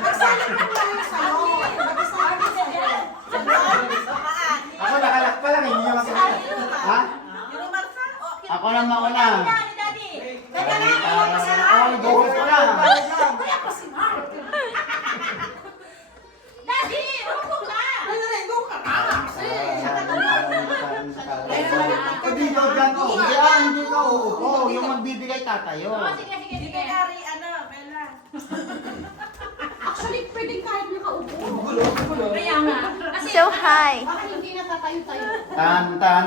Magsalit mo lang yung sa'yo. Magsalit sa dyan. Ako nakalak pa lang, hindi nyo makikita. Ha? Ako lang mauna. Oh, buhos ko lang. Kaya pa si Mark. Daddy, upo ka! Hindi ko dyan ko. Hindi ko uupo. Yung magbibigay tatayo. Sige. Actually, pwedeng kahit nakaupo. Kaya nga. Kasi, So high. Baka hindi natatayo-tayo. Tan.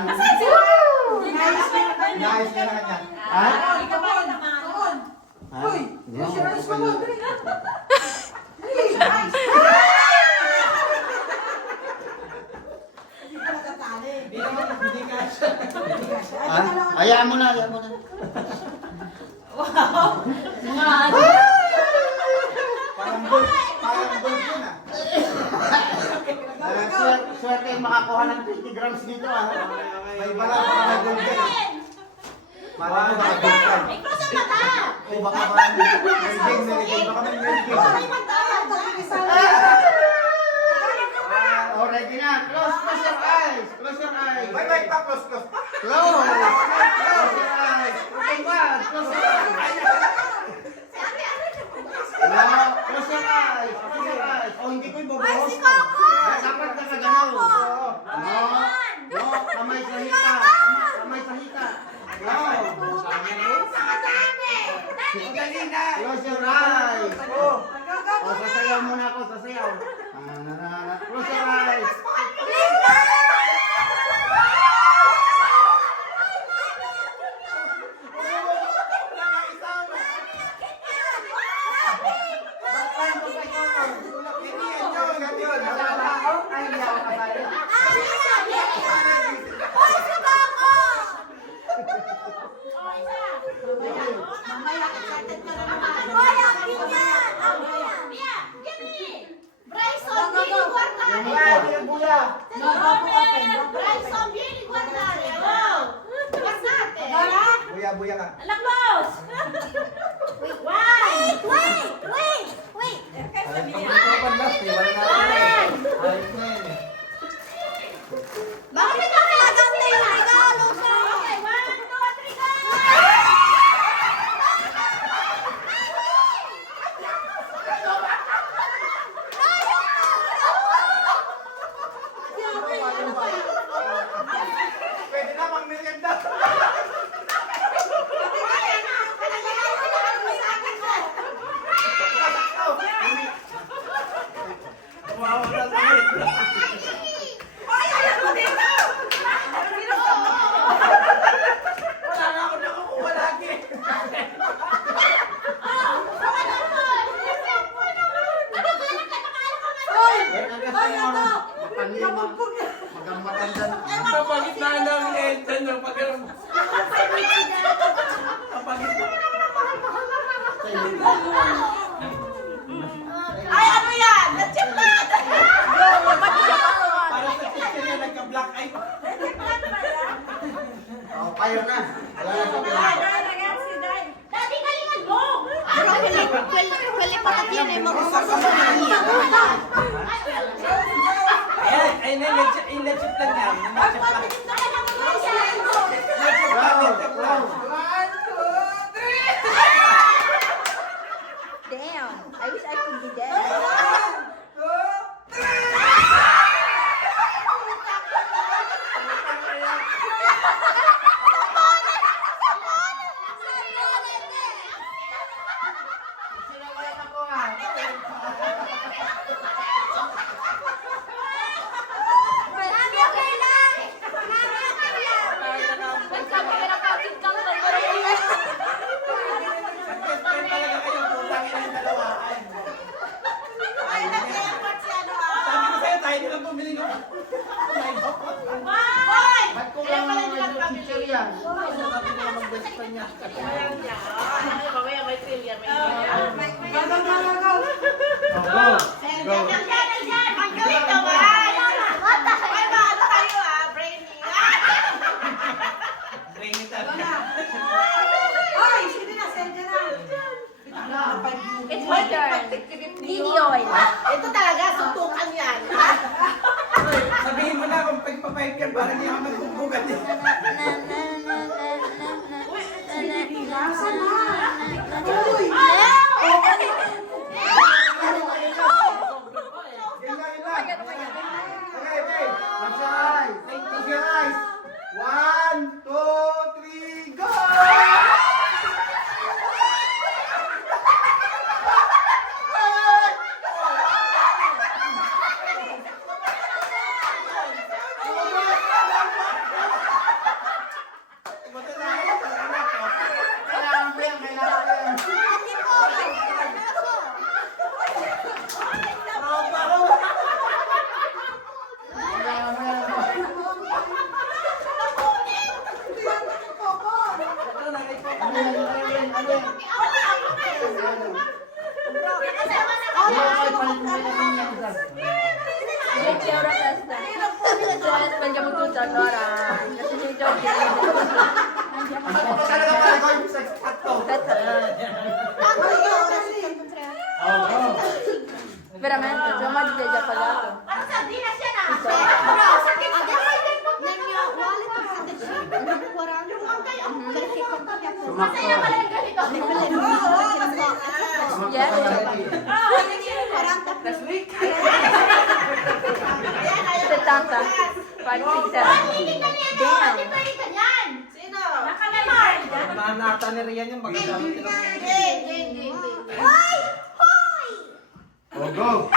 Nice ka na kanya. Ha? ikaw ba naman? Ha? Uy, Hindi close ako your eyes, uupo come on, yun. dali na. Close your eyes. Hindi ka natatali. Ha? Hayaan mo na. Mga Parang gold yun ah. Swerte yung makakuha ng 50 grams dito ah. May bala pa na gold yan. Malay mo baka gold yan. May close ang mata! O baka may meliging. Baka may meliging. Ay, magtahan. Dali, isa. Oh, ready na. Close your eyes. Close your eyes. Bye pa, close pa. Close your eyes. Close your eyes. No, close your eyes. Close your eyes. Oh, hindi ko ibobohos ko. Dapat nakagalaw. No, kamay sa hita. Kamay sa hita. No. Close your eyes. Oh, sasayaw muna ako, sasayaw. Close your eyes. Mamaya, excited ka na naman. Bryson, Billy Guardare! Bryson, Billy Guardare! Hello! What's natin? Buya ka. Anak close! One! Bakit ito pinaganda yung regalo sa... Okay, 1, 2, 3, go! Pwede na mag-merienda. Tumawa na sa Wala na ako nakukuha lagi. Kapagit na lang Edson ng pag-aram. Kapagit na. Ay, ano yan? Na-chip na! Para sa picture niya nagka-black eye. Oh, kayo na. Daddy, galingan mo! Pero palipakat yan ay Ayan, ay na-chip lang yan. Na-chip lang. Damn, I wish I could be there. Nag-best friend talaga kayo. Putang ina yung dalawa. Sabi ko sa'yo, tayo nilang bumili ng... Ba't ko lang mga picture yan? Go. Bring it up. Ay, sige na, send ka na. It's my turn. Gideon. Ito talaga, suntukan yan. Sabihin mo na kung pagpapayag ka, parang hindi ako magbubugan eh. Okay. Close your eyes. Close your eyes. 1, 2, 3, go! Kailangan ko yan. Veramente, cuma di dia pagato. Parang sardinas yan ah. Masaya pala yung ganito. Yes. Setanta. 5, 6, 7. Damn. Sino? Nakalamar. Nanata ni Rian yung magagamit. Hoy! Hoy! Oh, go!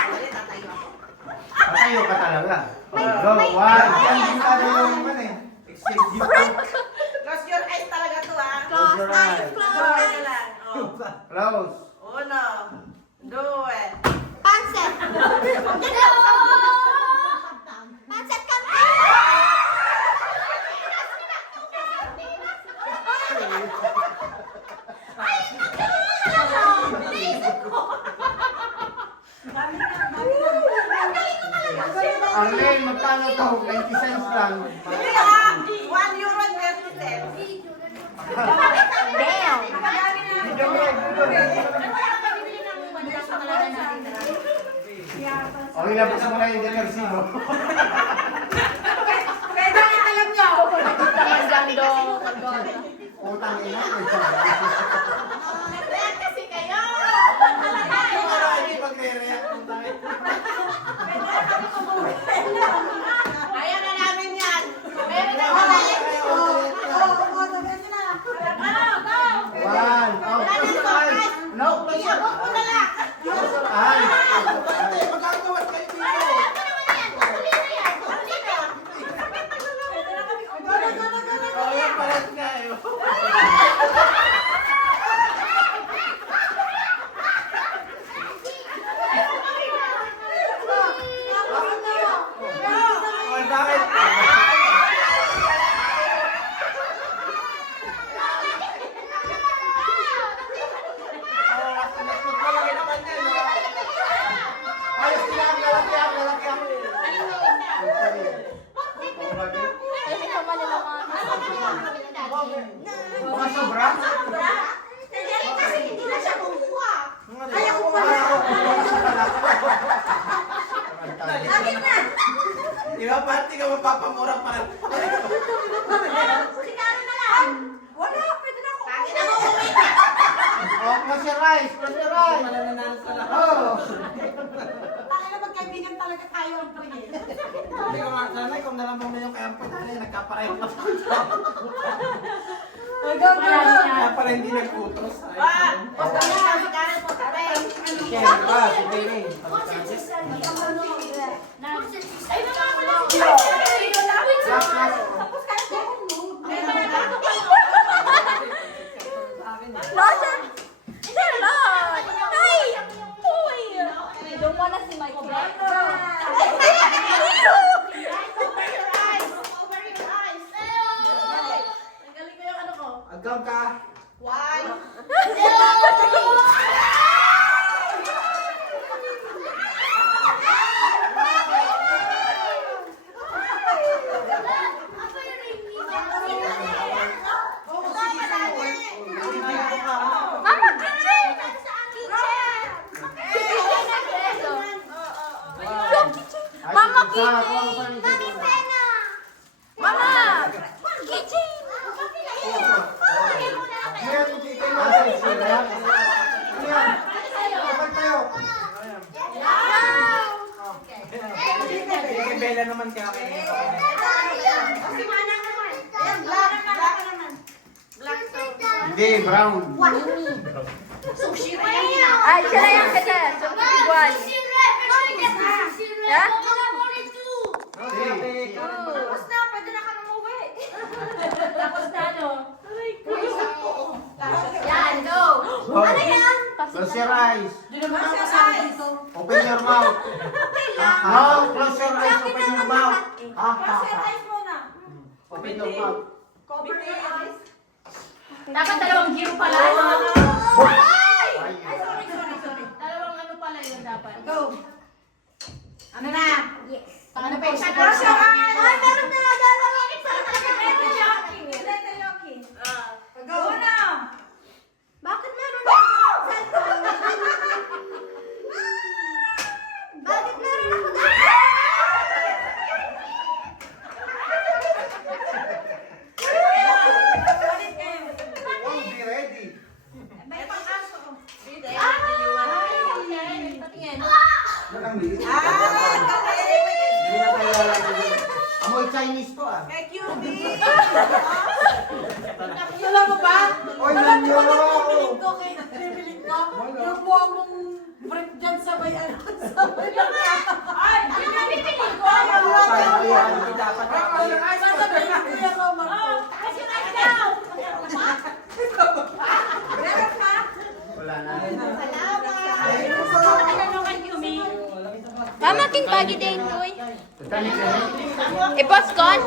Patayo ka talaga. Go, 1. Hindi ka na yung naman eh. Exchange gift. Close your eyes talaga to ah. Close your eyes. Close lang. Close. 1, 2. Pancet. Pancet kami. Arlene, magkano to? 90 cents lang. Hindi ah. 1 euro and 30 cents. Damn. Okay, labas mo na yung detersivo. Manjando. Utang ina. Kaya kasi kayo. Yung araw hindi magre-react kung tayo. Ayaw na namin yan. Meron na One. Oh, close your eyes. No, close your Iabot mo na lang. eyes. Magkakawas kayo dito. Oh, yung palat nga eh. Oh, bakit? Oh, magpalaki naman yan. Ayos lang, lalaki. Ay, may kamali naman. Baka sobra? Kasi hindi na siya kukuha. Ayaw ko pala. Akin na. Di ba, pati ka mapapamura pa rin. Sigaro na lang. Wala, pwede na ako. Akin na mo uwi ka. Oh, close your eyes. Close your eyes. Mananalo sa lahat. Oh. Tayo na magkaibigan talaga tayo ang pwede. Hindi ko nga sanay kung nalaman mo yung kaya po tayo, nagkapareho na po. Kaya pala hindi nag-utos. Basta mo sa sigaro po sa rin. Ay, mga pala. Last. Tapos kayo po. Lotion. Is there a lot? Hi. Uy. I don't wanna see my breath. Over your eyes. Over your eyes. Ang galing ko yung ano ko. Agam ka. 1, 2. Sa kuha pa rin siya. Mama! Kitchen! Ayan, asan sila? Ayan, kapag tayo. Sige, Bella naman kaya kayo. Si Manang naman. Ayan, black naman. Black to. Hindi, brown. Sushi rin. Ay, sila yan kasi. So, igual. Yeah? Tapos na, pwede na kami umuwi. Tapos na, no? Yan, go. Ano yan? Close your eyes. Open your mouth. No, close your eyes. Open your mouth. Open your mouth. Dapat dalawang gear pala. Ay, Dalawang ano pala yun dapat. Go. Ano na? Yes. Taka na pa yung Close your eyes. Ay, meron na dalawang Go na. Bakit meron na? Bakit meron ako na? oh, be ready. May pang-aso. Patingin. Walang liit. Hindi na tayo lalagay. Amoy Chinese to ah. Kay QB. Alam mo ba? Oy, Alam mo ba nanyo! napipiling ko kay napipiling ko? Yung buha mong brick dyan sa may ano. Sa may Ay, ano na pipiling ko? Hindi dapat. sasabihin ko Kuya Roman ko. Takas yung eyes down. Meron ka? Wala na. Ano kay Yumi? Mama, kin pagi din, uy. Titanic na rin. Ipos kon?